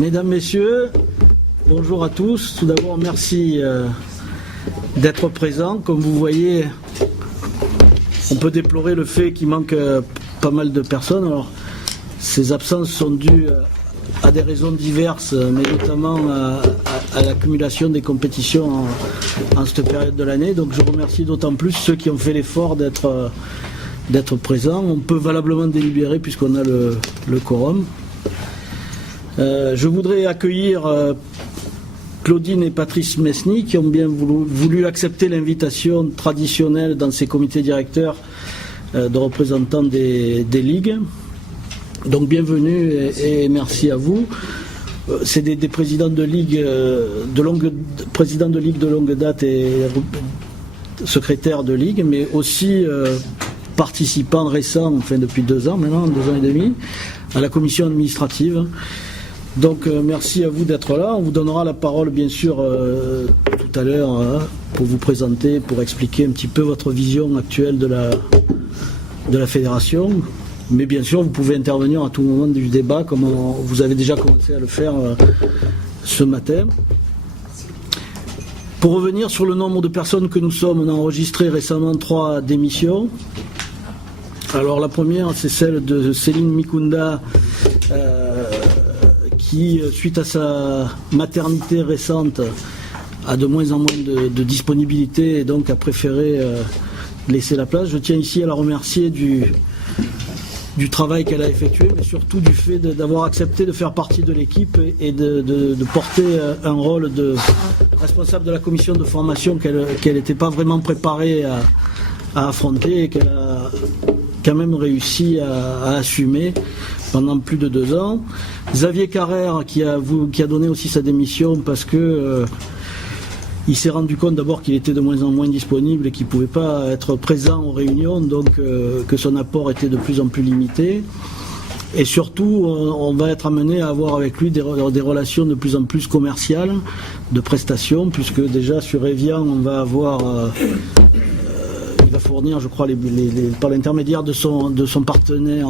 Mesdames, Messieurs, bonjour à tous. Tout d'abord, merci d'être présents. Comme vous voyez, on peut déplorer le fait qu'il manque pas mal de personnes. Alors, ces absences sont dues à des raisons diverses, mais notamment à l'accumulation des compétitions en cette période de l'année. Donc je remercie d'autant plus ceux qui ont fait l'effort d'être présents. On peut valablement délibérer puisqu'on a le quorum. Je voudrais accueillir Claudine et Patrice Mesny qui ont bien voulu accepter l'invitation traditionnelle dans ces comités directeurs de représentants des ligues. Donc bienvenue et merci à vous. C'est des présidents de ligue présidents de ligue de longue date et secrétaires de ligue, mais aussi participants récents, enfin depuis 2 ans maintenant, 2 ans et demi, à la commission administrative. Donc merci à vous d'être là. On vous donnera la parole bien sûr tout à l'heure pour vous présenter, pour expliquer un petit peu votre vision actuelle de la fédération. Mais bien sûr, vous pouvez intervenir à tout moment du débat, comme vous avez déjà commencé à le faire ce matin. Pour revenir sur le nombre de personnes que nous sommes, on a enregistré récemment 3 démissions. Alors la première, c'est celle de Céline Mikunda, qui, suite à sa maternité récente, a de moins en moins de disponibilité et donc a préféré laisser la place. Je tiens ici à la remercier du travail qu'elle a effectué, mais surtout du fait d'avoir accepté de faire partie de l'équipe et de porter un rôle de responsable de la commission de formation qu'elle n'était pas vraiment préparée à affronter et qu'elle a quand même réussi à assumer pendant plus de 2 ans. Xavier Carrère qui a donné aussi sa démission parce que il s'est rendu compte d'abord qu'il était de moins en moins disponible et qu'il ne pouvait pas être présent aux réunions, donc que son apport était de plus en plus limité. Et surtout, on va être amené à avoir avec lui des relations de plus en plus commerciales, de prestations, puisque déjà sur Evian, on va avoir... il va fournir, je crois, par l'intermédiaire de son partenaire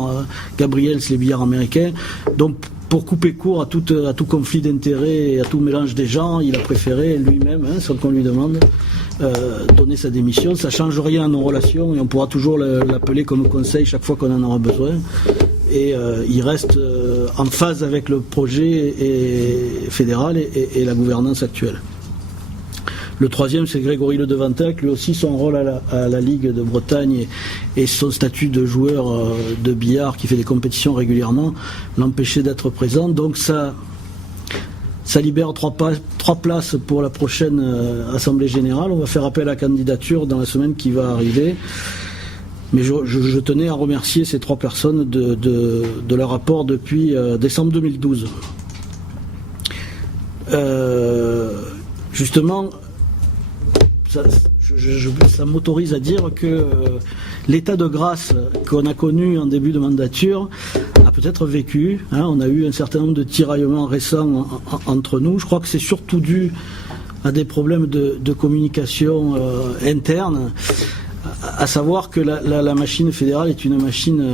Gabriel, les billards américains. Donc, pour couper court à tout conflit d'intérêts et à tout mélange des gens, il a préféré lui-même, sans qu'on lui demande, donner sa démission. Ça ne change rien à nos relations et on pourra toujours l'appeler comme conseil chaque fois qu'on en aura besoin. Et il reste en phase avec le projet fédéral et la gouvernance actuelle. Le troisième, c'est Grégory Ledevantec, lui aussi son rôle à la Ligue de Bretagne et son statut de joueur de billard qui fait des compétitions régulièrement l'empêchait d'être présent. Donc ça libère 3 places pour la prochaine Assemblée Générale. On va faire appel à la candidature dans la semaine qui va arriver. Mais je tenais à remercier ces 3 personnes de leur apport depuis décembre 2012. Justement, ça m'autorise à dire que l'état de grâce qu'on a connu en début de mandature a peut-être vécu. On a eu un certain nombre de tiraillements récents entre nous. Je crois que c'est surtout dû à des problèmes de communication interne, à savoir que la machine fédérale est une machine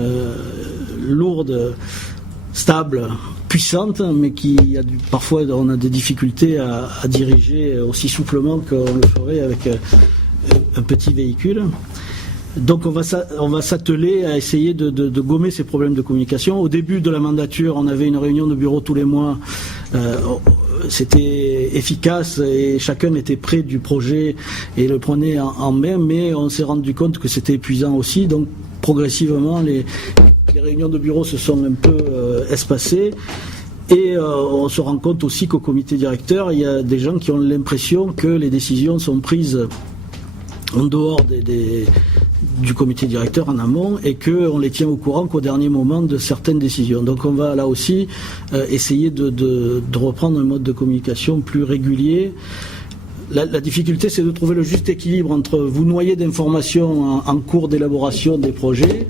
lourde, stable, puissante, mais parfois on a des difficultés à diriger aussi souplement qu'on le ferait avec un petit véhicule. Donc on va s'atteler à essayer de gommer ces problèmes de communication. Au début de la mandature, on avait une réunion de bureau tous les mois. C'était efficace et chacun était près du projet et le prenait en main, mais on s'est rendu compte que c'était épuisant aussi. Donc progressivement, les réunions de bureau se sont un peu espacées et on se rend compte aussi qu'au comité directeur, il y a des gens qui ont l'impression que les décisions sont prises en dehors du comité directeur en amont et qu'on les tient au courant qu'au dernier moment de certaines décisions. Donc on va là aussi essayer de reprendre un mode de communication plus régulier. La difficulté, c'est de trouver le juste équilibre entre vous noyer d'informations en cours d'élaboration des projets,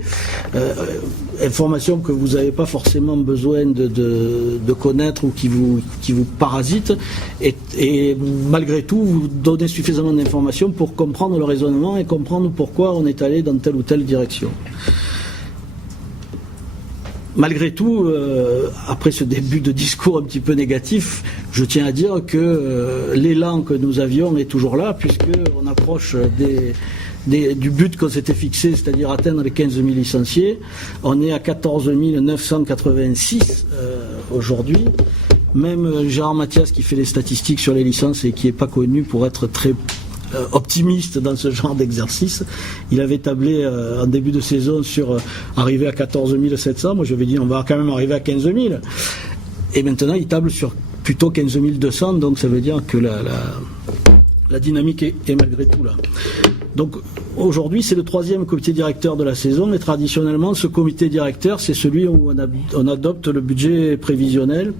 informations que vous n'avez pas forcément besoin de connaître ou qui vous parasitent, et malgré tout, vous donnez suffisamment d'informations pour comprendre le raisonnement et comprendre pourquoi on est allé dans telle ou telle direction. malgré tout, après ce début de discours un petit peu négatif, je tiens à dire que l'élan que nous avions est toujours là, puisqu'on approche du but qu'on s'était fixé, c'est-à-dire atteindre les 15 000 licenciés. On est à 14 986 aujourd'hui. Même Gérard Mathias, qui fait les statistiques sur les licences et qui n'est pas connu pour être très optimiste dans ce genre d'exercice, il avait tablé en début de saison sur arriver à 14 700. Moi, j'avais dit on va quand même arriver à 15 000. Et maintenant, il table sur plutôt 15 200. Donc, ça veut dire que la dynamique est malgré tout là. Donc, aujourd'hui, c'est le 3e comité directeur de la saison. Et traditionnellement, ce comité directeur, c'est celui où on adopte le budget prévisionnel.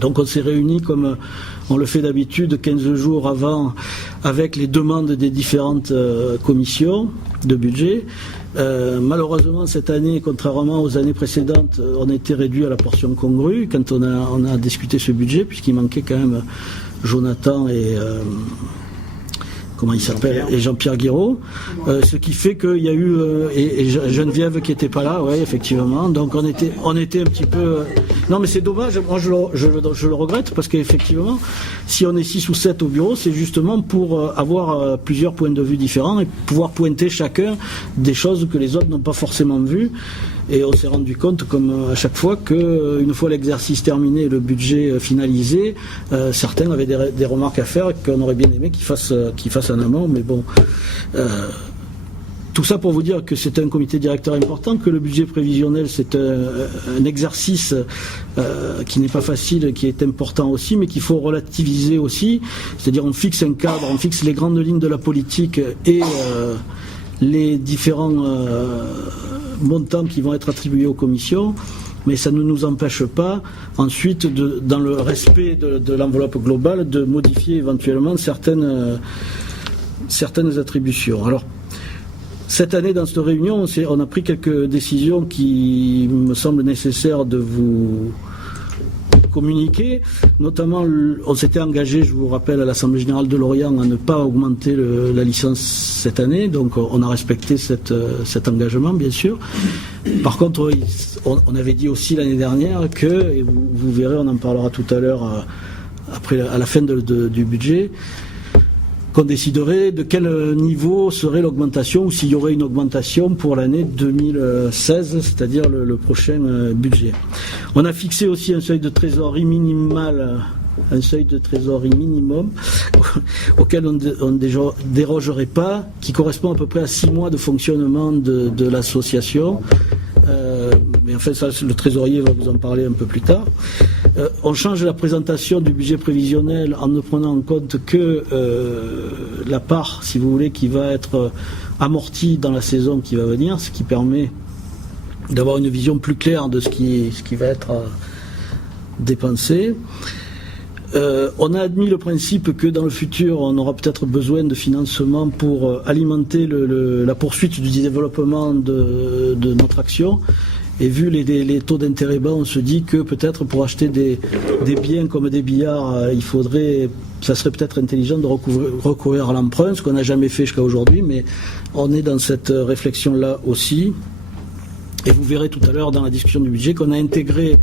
Donc, on s'est réunis comme on le fait d'habitude 15 jours avant avec les demandes des différentes commissions de budget. Malheureusement, cette année, contrairement aux années précédentes, on a été réduit à la portion congrue quand on a discuté ce budget, puisqu'il manquait quand même Jonathan et comment il s'appelle, et Jean-Pierre Guiraud, ce qui fait qu'il y a eu et Geneviève qui n'était pas là, ouais, effectivement. Donc on était un petit peu. Non, mais c'est dommage. Moi, je le regrette parce qu'effectivement, si on est 6 ou 7 au bureau, c'est justement pour avoir plusieurs points de vue différents et pouvoir pointer chacun des choses que les autres n'ont pas forcément vues. Et on s'est rendu compte, comme à chaque fois, qu'une fois l'exercice terminé et le budget finalisé, certains avaient des remarques à faire qu'on aurait bien aimé qu'ils fassent en amont. Mais bon, tout ça pour vous dire que c'est un comité directeur important, que le budget prévisionnel, c'est un exercice qui n'est pas facile, qui est important aussi, mais qu'il faut relativiser aussi. C'est-à-dire on fixe un cadre, on fixe les grandes lignes de la politique et les différents montants qui vont être attribués aux commissions, mais ça ne nous empêche pas ensuite, dans le respect de l'enveloppe globale, de modifier éventuellement certaines attributions. Alors, cette année, dans cette réunion, on a pris quelques décisions qui me semblent nécessaires de vous communiquer. Notamment, on s'était engagé, je vous rappelle, à l'Assemblée Générale de Lorient à ne pas augmenter la licence cette année. Donc, on a respecté cet engagement, bien sûr. Par contre, on avait dit aussi l'année dernière que, et vous verrez, on en parlera tout à l'heure, à la fin du budget, qu'on déciderait de quel niveau serait l'augmentation ou s'il y aurait une augmentation pour l'année 2016, c'est-à-dire le prochain budget. On a fixé aussi un seuil de trésorerie minimal, un seuil de trésorerie minimum auquel on ne dérogerait pas, qui correspond à peu près à 6 mois de fonctionnement de l'association. Mais en fait, ça, le trésorier va vous en parler un peu plus tard. On change la présentation du budget prévisionnel en ne prenant en compte que la part, si vous voulez, qui va être amortie dans la saison qui va venir, ce qui permet d'avoir une vision plus claire de ce qui va être dépensé. On a admis le principe que dans le futur, on aura peut-être besoin de financement pour alimenter la poursuite du développement de notre action. Et vu les taux d'intérêt bas, on se dit que peut-être pour acheter des biens comme des billards, ça serait peut-être intelligent de recourir à l'emprunt, ce qu'on n'a jamais fait jusqu'à aujourd'hui, mais on est dans cette réflexion-là aussi. Et vous verrez tout à l'heure dans la discussion du budget qu'on a intégré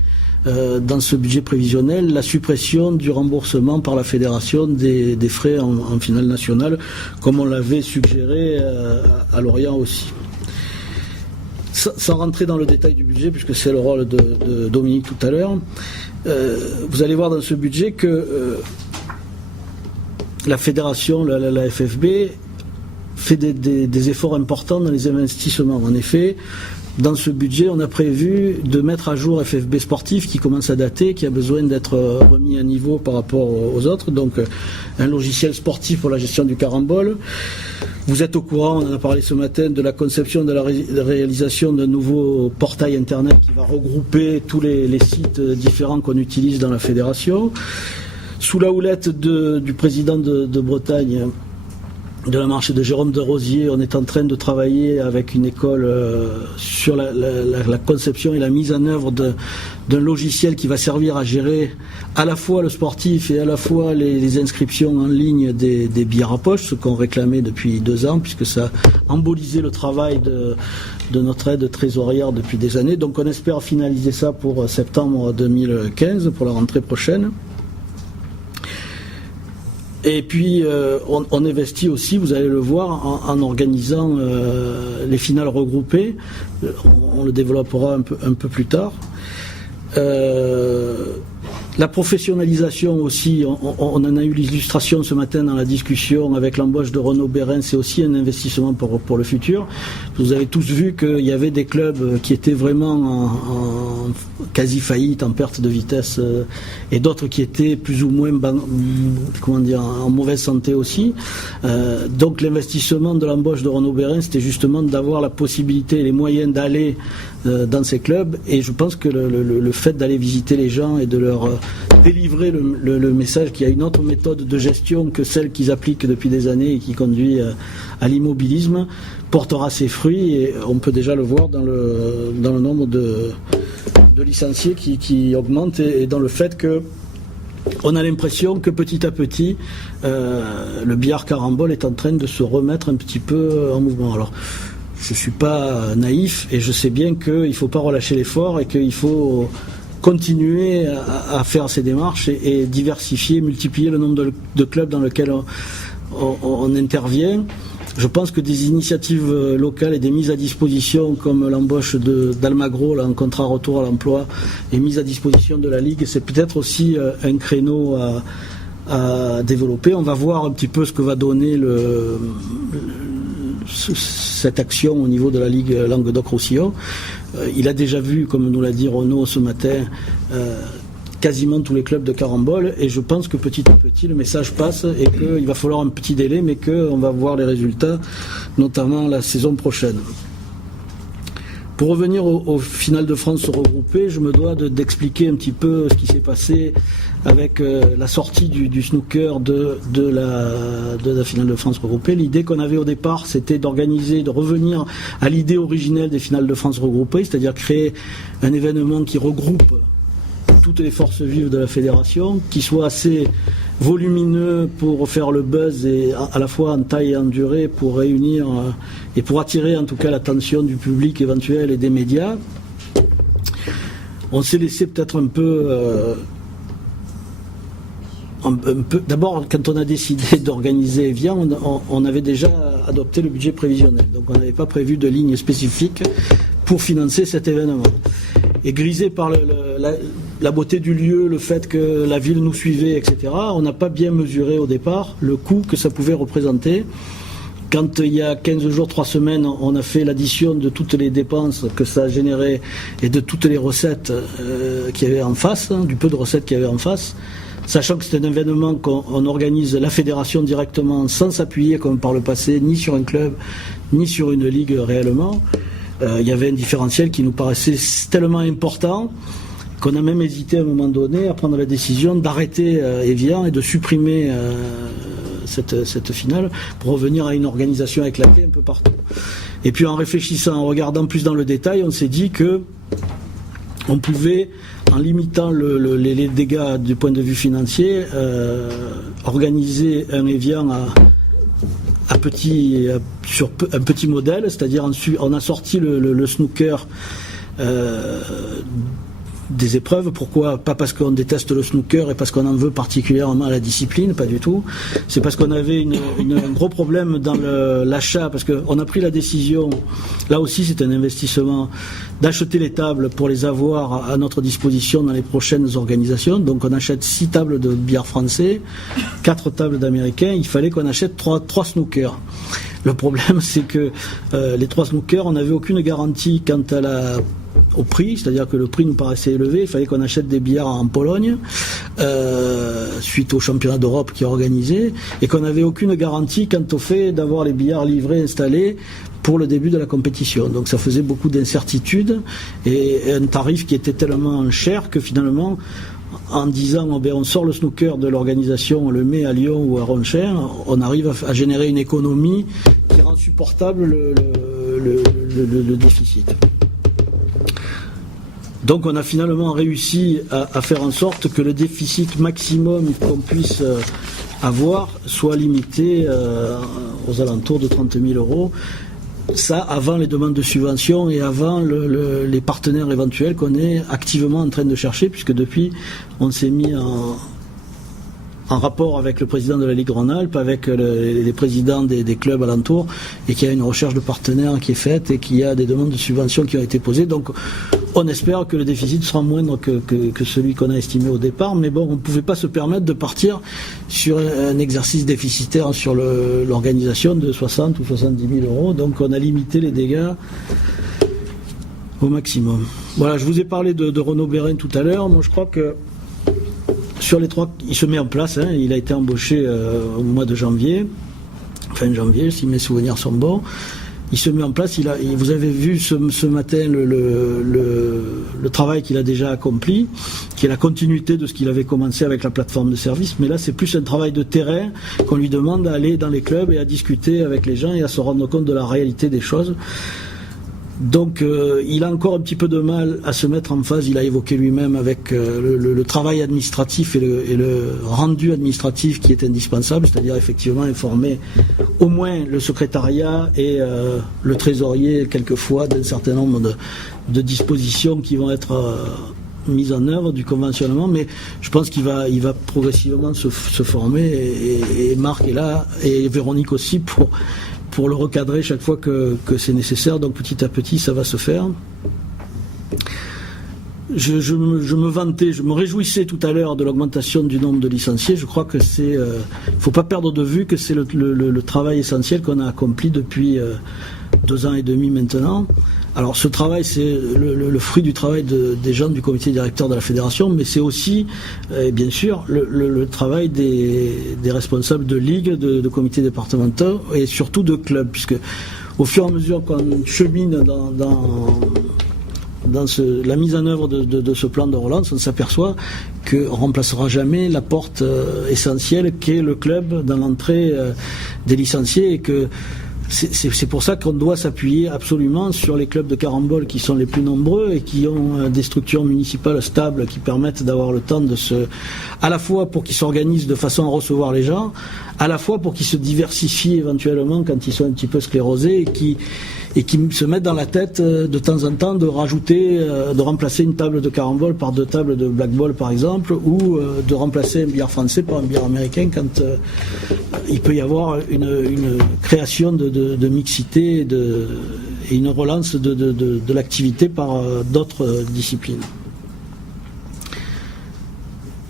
dans ce budget prévisionnel la suppression du remboursement par la fédération des frais en finale nationale, comme on l'avait suggéré à Lorient aussi. Sans rentrer dans le détail du budget, puisque c'est le rôle de Dominique tout à l'heure, vous allez voir dans ce budget que la fédération, la FFB, fait des efforts importants dans les investissements. En effet, dans ce budget, on a prévu de mettre à jour FFB Sportif qui commence à dater, qui a besoin d'être remis à niveau par rapport aux autres. Donc, un logiciel sportif pour la gestion du carambole. Vous êtes au courant, on en a parlé ce matin, de la conception de la réalisation d'un nouveau portail internet qui va regrouper tous les sites différents qu'on utilise dans la fédération. Sous la houlette du président de Bretagne, de la marche de Jérôme de Rosier. On est en train de travailler avec une école sur la conception et la mise en œuvre d'un logiciel qui va servir à gérer à la fois le sportif et à la fois les inscriptions en ligne des billets à poche, ce qu'on réclamait depuis 2 ans, puisque ça a embolisé le travail de notre aide trésorière depuis des années. Donc on espère finaliser ça pour septembre 2015, pour la rentrée prochaine. Et puis on investit aussi, vous allez le voir, en organisant les finales regroupées. On le développera un peu plus tard. La professionnalisation aussi, on en a eu l'illustration ce matin dans la discussion avec l'embauche de Renaud Bérin, c'est aussi un investissement pour le futur. Vous avez tous vu qu'il y avait des clubs qui étaient vraiment en quasi faillite, en perte de vitesse, et d'autres qui étaient plus ou moins en mauvaise santé aussi. Donc l'investissement de l'embauche de Renaud Bérin, c'était justement d'avoir la possibilité et les moyens d'aller dans ces clubs, et je pense que le fait d'aller visiter les gens et de leur délivrer le message qu'il y a une autre méthode de gestion que celle qu'ils appliquent depuis des années et qui conduit à l'immobilisme portera ses fruits, et on peut déjà le voir dans le nombre de licenciés qui augmente, et dans le fait que on a l'impression que petit à petit le billard carambole est en train de se remettre un petit peu en mouvement. Alors je ne suis pas naïf et je sais bien qu'il ne faut pas relâcher l'effort et qu'il faut continuer à faire ces démarches et diversifier, multiplier le nombre de clubs dans lesquels on intervient. Je pense que des initiatives locales et des mises à disposition comme l'embauche d'Almagro en contrat retour à l'emploi et mise à disposition de la Ligue, c'est peut-être aussi un créneau à développer. On va voir un petit peu ce que va donner cette action au niveau de la Ligue Languedoc-Roussillon. Il a déjà vu, comme nous l'a dit Renaud ce matin, quasiment tous les clubs de carambole, et je pense que petit à petit le message passe et qu'il va falloir un petit délai, mais qu'on va voir les résultats, notamment la saison prochaine. Pour revenir au final de France regroupé, je me dois d'expliquer un petit peu ce qui s'est passé avec la sortie du snooker de la finale de France regroupée. L'idée qu'on avait au départ, c'était de revenir à l'idée originelle des finales de France regroupées, c'est-à-dire créer un événement qui regroupe toutes les forces vives de la fédération, qui soit assez volumineux pour faire le buzz et à la fois en taille et en durée pour réunir et pour attirer en tout cas l'attention du public éventuel et des médias. On s'est laissé peut-être un peu d'abord, quand on a décidé d'organiser Evian, on avait déjà adopté le budget prévisionnel, donc on n'avait pas prévu de ligne spécifique pour financer cet événement. Et grisé par la beauté du lieu, le fait que la ville nous suivait, etc., on n'a pas bien mesuré au départ le coût que ça pouvait représenter. Quand il y a 15 jours, 3 semaines, on a fait l'addition de toutes les dépenses que ça a généré et de toutes les recettes qu'il y avait en face, du peu de recettes qu'il y avait en face, sachant que c'est un événement qu'on organise la fédération directement sans s'appuyer comme par le passé, ni sur un club, ni sur une ligue réellement. Il y avait un différentiel qui nous paraissait tellement important qu'on a même hésité à un moment donné à prendre la décision d'arrêter Evian et de supprimer cette finale pour revenir à une organisation avec la clé un peu partout. Et puis en réfléchissant, en regardant plus dans le détail, on s'est dit que on pouvait, en limitant les dégâts du point de vue financier, organiser un Evian sur un petit modèle, c'est-à-dire on a sorti le snooker des épreuves. Pourquoi ? Pas parce qu'on déteste le snooker et parce qu'on en veut particulièrement à la discipline, pas du tout. C'est parce qu'on avait un gros problème dans l'achat, parce qu'on a pris la décision, là aussi c'est un investissement, d'acheter les tables pour les avoir à notre disposition dans les prochaines organisations. Donc on achète 6 tables de billard français, 4 tables d'américains, il fallait qu'on achète 3 snookers. Le problème c'est que les 3 snookers, on n'avait aucune garantie quant au prix, c'est-à-dire que le prix nous paraissait élevé, il fallait qu'on achète des billards en Pologne suite au championnat d'Europe qui est organisé, et qu'on n'avait aucune garantie quant au fait d'avoir les billards livrés, installés pour le début de la compétition. Donc ça faisait beaucoup d'incertitudes et un tarif qui était tellement cher que finalement en disant on sort le snooker de l'organisation, on le met à Lyon ou à Ronchère, on arrive à générer une économie qui rend supportable le déficit. Donc on a finalement réussi à faire en sorte que le déficit maximum qu'on puisse avoir soit limité aux alentours de 30 000 euros. Ça avant les demandes de subventions et avant les partenaires éventuels qu'on est activement en train de chercher, puisque depuis on s'est mis en rapport avec le président de la Ligue Rhône-Alpes, avec les présidents des clubs alentours, et qu'il y a une recherche de partenaires qui est faite et qu'il y a des demandes de subventions qui ont été posées. Donc on espère que le déficit sera moindre que celui qu'on a estimé au départ, mais bon, on ne pouvait pas se permettre de partir sur un exercice déficitaire sur l'organisation de 60 ou 70 000 euros, donc on a limité les dégâts au maximum. Voilà, je vous ai parlé de Renaud Bérin tout à l'heure. Moi je crois que sur les trois, il se met en place, il a été embauché au mois de janvier, fin janvier, si mes souvenirs sont bons. Il se met en place, vous avez vu ce matin le travail qu'il a déjà accompli, qui est la continuité de ce qu'il avait commencé avec la plateforme de service, mais là c'est plus un travail de terrain qu'on lui demande d'aller dans les clubs et à discuter avec les gens et à se rendre compte de la réalité des choses. Donc il a encore un petit peu de mal à se mettre en phase, il a évoqué lui-même avec le travail administratif et le rendu administratif qui est indispensable, c'est-à-dire effectivement informer au moins le secrétariat et le trésorier quelquefois d'un certain nombre de dispositions qui vont être mises en œuvre du conventionnement, mais je pense qu'il va progressivement se former et Marc est là et Véronique aussi pour le recadrer chaque fois que c'est nécessaire. Donc petit à petit, ça va se faire. Je me vantais, je me réjouissais tout à l'heure de l'augmentation du nombre de licenciés. Je crois que c'est, faut pas perdre de vue que c'est le travail essentiel qu'on a accompli depuis 2 ans et demi maintenant. Alors ce travail, c'est le fruit du travail des gens du comité directeur de la fédération, mais c'est aussi, bien sûr, le travail des responsables de ligues, de comités départementaux et surtout de clubs, puisque au fur et à mesure qu'on chemine dans la mise en œuvre de ce plan de relance, on s'aperçoit qu'on ne remplacera jamais la porte essentielle qu'est le club dans l'entrée des licenciés et que c'est pour ça qu'on doit s'appuyer absolument sur les clubs de carambole qui sont les plus nombreux et qui ont des structures municipales stables qui permettent d'avoir le temps à la fois pour qu'ils s'organisent de façon à recevoir les gens, à la fois pour qu'ils se diversifient éventuellement quand ils sont un petit peu sclérosés et qui se mettent dans la tête de temps en temps de remplacer une table de carambole par 2 tables de blackball par exemple, ou de remplacer un billard français par un billard américain quand il peut y avoir une création de mixité et une relance de l'activité par d'autres disciplines.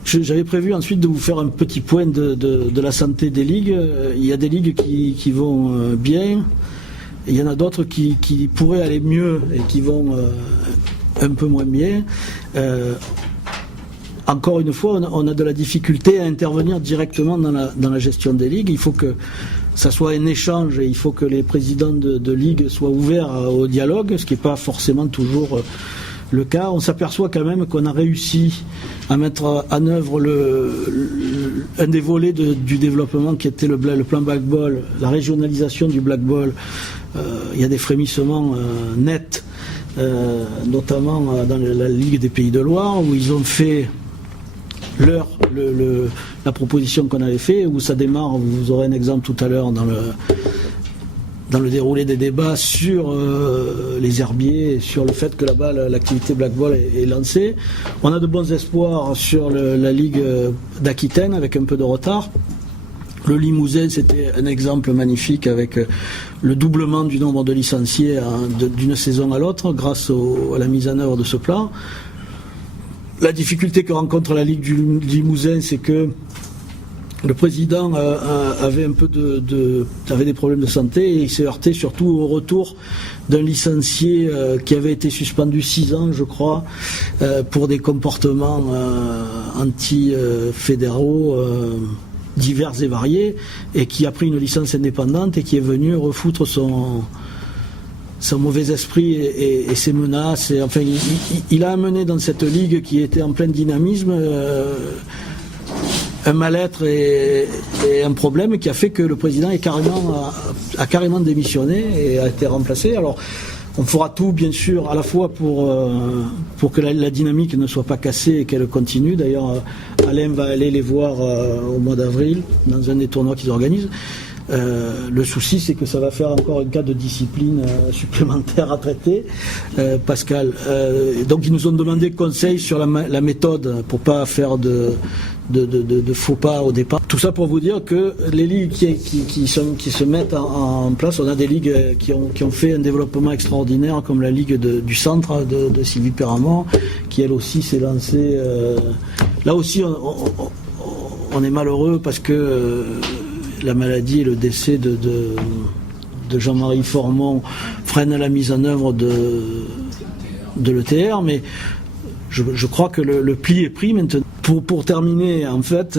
J'avais prévu ensuite de vous faire un petit point de la santé des ligues. Il y a des ligues qui vont bien. Il y en a d'autres qui pourraient aller mieux et qui vont un peu moins bien. Encore une fois, on a de la difficulté à intervenir directement dans la gestion des ligues. Il faut que ça soit un échange et il faut que les présidents de ligues soient ouverts au dialogue, ce qui n'est pas forcément toujours le cas. On s'aperçoit quand même qu'on a réussi à mettre en œuvre un des volets du développement qui était le plan blackball, la régionalisation du blackball. Il y a des frémissements nets, notamment dans la Ligue des Pays de Loire, où ils ont fait la proposition qu'on avait fait, où ça démarre, vous aurez un exemple tout à l'heure dans le déroulé des débats sur les herbiers, sur le fait que là-bas l'activité blackball est lancée. On a de bons espoirs sur la Ligue d'Aquitaine avec un peu de retard. Le Limousin, c'était un exemple magnifique avec le doublement du nombre de licenciés d'une saison à l'autre grâce à la mise en œuvre de ce plan. La difficulté que rencontre la Ligue du Limousin, c'est que le président avait avait des problèmes de santé et il s'est heurté surtout au retour d'un licencié qui avait été suspendu 6 ans, je crois, pour des comportements anti-fédéraux divers et variés, et qui a pris une licence indépendante et qui est venu refoutre son mauvais esprit et ses menaces. Et, enfin, il a amené dans cette ligue qui était en plein dynamisme un mal-être et un problème qui a fait que le président a carrément démissionné et a été remplacé. Alors, on fera tout, bien sûr, à la fois pour que la dynamique ne soit pas cassée et qu'elle continue. D'ailleurs, Alain va aller les voir au mois d'avril dans un des tournois qu'ils organisent. Le souci, c'est que ça va faire encore un cas de discipline supplémentaire à traiter, Pascal. Donc, ils nous ont demandé conseil sur la méthode pour pas faire de faux pas au départ. Tout ça pour vous dire que les ligues qui se mettent en place, on a des ligues qui ont fait un développement extraordinaire, comme la ligue du centre de Sylvie Perramont, qui elle aussi s'est lancée. Là aussi, on est malheureux parce que la maladie et le décès de Jean-Marie Formont freinent la mise en œuvre de l'ETR, mais je crois que le pli est pris maintenant. Pour terminer, en fait,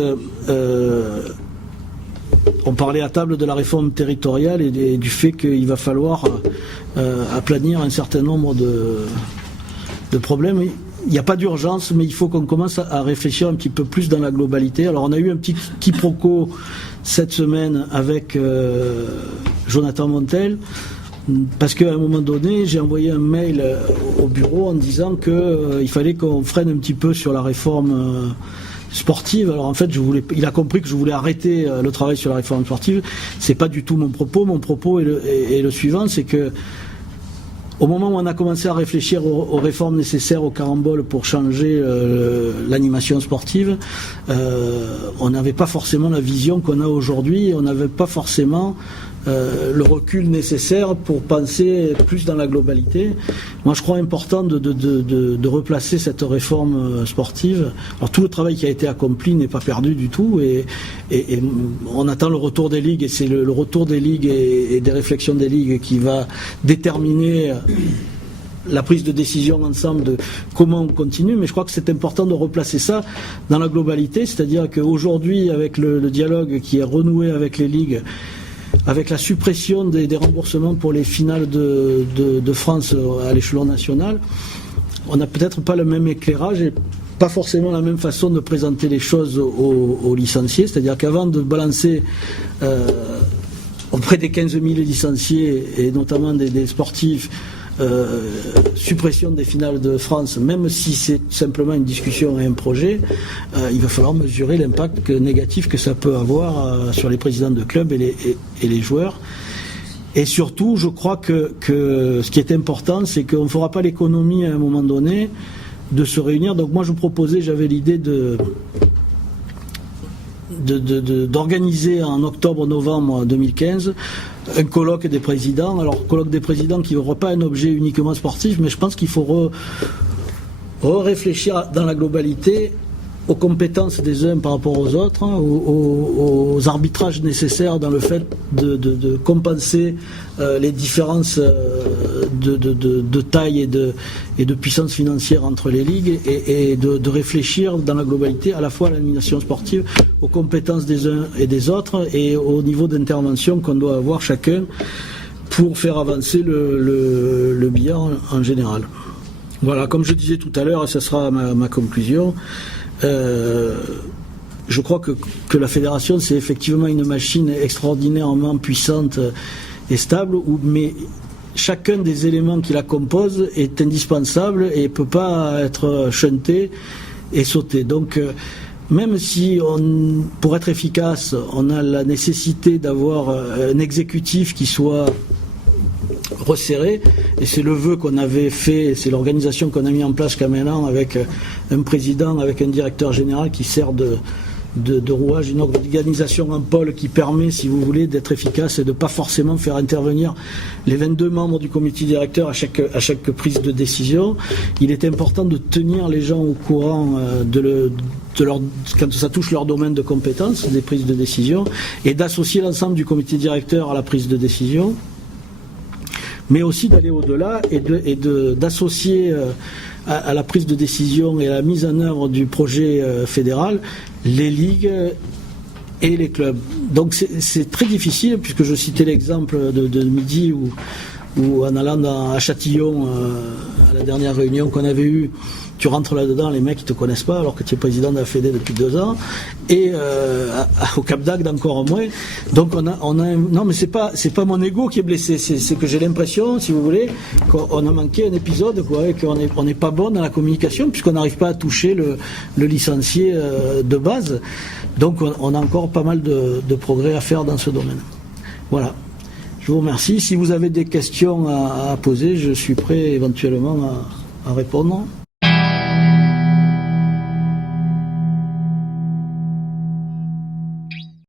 on parlait à table de la réforme territoriale et du fait qu'il va falloir aplanir un certain nombre de problèmes. Il n'y a pas d'urgence, mais il faut qu'on commence à réfléchir un petit peu plus dans la globalité. Alors on a eu un petit quiproquo cette semaine avec Jonathan Montel, parce qu'à un moment donné, j'ai envoyé un mail au bureau en disant qu'il fallait qu'on freine un petit peu sur la réforme sportive. Alors en fait, il a compris que je voulais arrêter le travail sur la réforme sportive. C'est pas du tout mon propos. Mon propos est le suivant, c'est que au moment où on a commencé à réfléchir aux réformes nécessaires au carambole pour changer l'animation sportive, on n'avait pas forcément la vision qu'on a aujourd'hui, on n'avait pas forcément le recul nécessaire pour penser plus dans la globalité. Moi, je crois important de replacer cette réforme sportive. Alors, tout le travail qui a été accompli n'est pas perdu du tout, et on attend le retour des ligues, et c'est le retour des ligues et des réflexions des ligues qui va déterminer la prise de décision ensemble de comment on continue, mais je crois que c'est important de replacer ça dans la globalité, c'est-à-dire qu'aujourd'hui, avec le dialogue qui est renoué avec les ligues, avec la suppression des remboursements pour les finales de France à l'échelon national, on n'a peut-être pas le même éclairage et pas forcément la même façon de présenter les choses aux licenciés. C'est-à-dire qu'avant de balancer auprès des 15 000 licenciés et notamment des sportifs, suppression des finales de France, même si c'est simplement une discussion et un projet, il va falloir mesurer l'impact négatif que ça peut avoir sur les présidents de clubs et les joueurs. Et surtout, je crois que ce qui est important, c'est qu'on ne fera pas l'économie à un moment donné de se réunir. Donc moi, j'avais l'idée d'organiser en octobre-novembre 2015 un colloque des présidents. Alors, colloque des présidents qui n'aura pas un objet uniquement sportif, mais je pense qu'il faut réfléchir dans la globalité aux compétences des uns par rapport aux autres, hein, aux arbitrages nécessaires dans le fait de compenser les différences de taille et de puissance financière entre les ligues et de réfléchir dans la globalité à la fois à l'animation sportive, aux compétences des uns et des autres et au niveau d'intervention qu'on doit avoir chacun pour faire avancer le billard en général. Voilà, comme je disais tout à l'heure, et ce sera ma conclusion, je crois que la fédération, c'est effectivement une machine extraordinairement puissante et stable, mais chacun des éléments qui la composent est indispensable et ne peut pas être shunté et sauté. Donc, même si pour être efficace, on a la nécessité d'avoir un exécutif qui soit resserré, et c'est le vœu qu'on avait fait, c'est l'organisation qu'on a mis en place jusqu'à maintenant avec un président, avec un directeur général qui sert de rouage, une organisation en pôle qui permet, si vous voulez, d'être efficace et de ne pas forcément faire intervenir les 22 membres du comité directeur à chaque prise de décision. Il est important de tenir les gens au courant quand ça touche leur domaine de compétences, des prises de décision, et d'associer l'ensemble du comité directeur à la prise de décision, mais aussi d'aller au-delà et d'associer à la prise de décision et à la mise en œuvre du projet fédéral les ligues et les clubs. Donc c'est très difficile, puisque je citais l'exemple de midi où ou en allant à Châtillon, à la dernière réunion qu'on avait eue, tu rentres là-dedans, les mecs ils te connaissent pas alors que tu es président de la Fédé depuis 2 ans, et au Cap d'Agde encore moins. Donc non, mais c'est pas mon ego qui est blessé, c'est que j'ai l'impression, si vous voulez, qu'on a manqué un épisode, quoi, et qu'on n'est pas bon dans la communication puisqu'on n'arrive pas à toucher le licencié de base. Donc on a encore pas mal de progrès à faire dans ce domaine. Voilà. Je vous remercie. Si vous avez des questions à poser, je suis prêt éventuellement à répondre.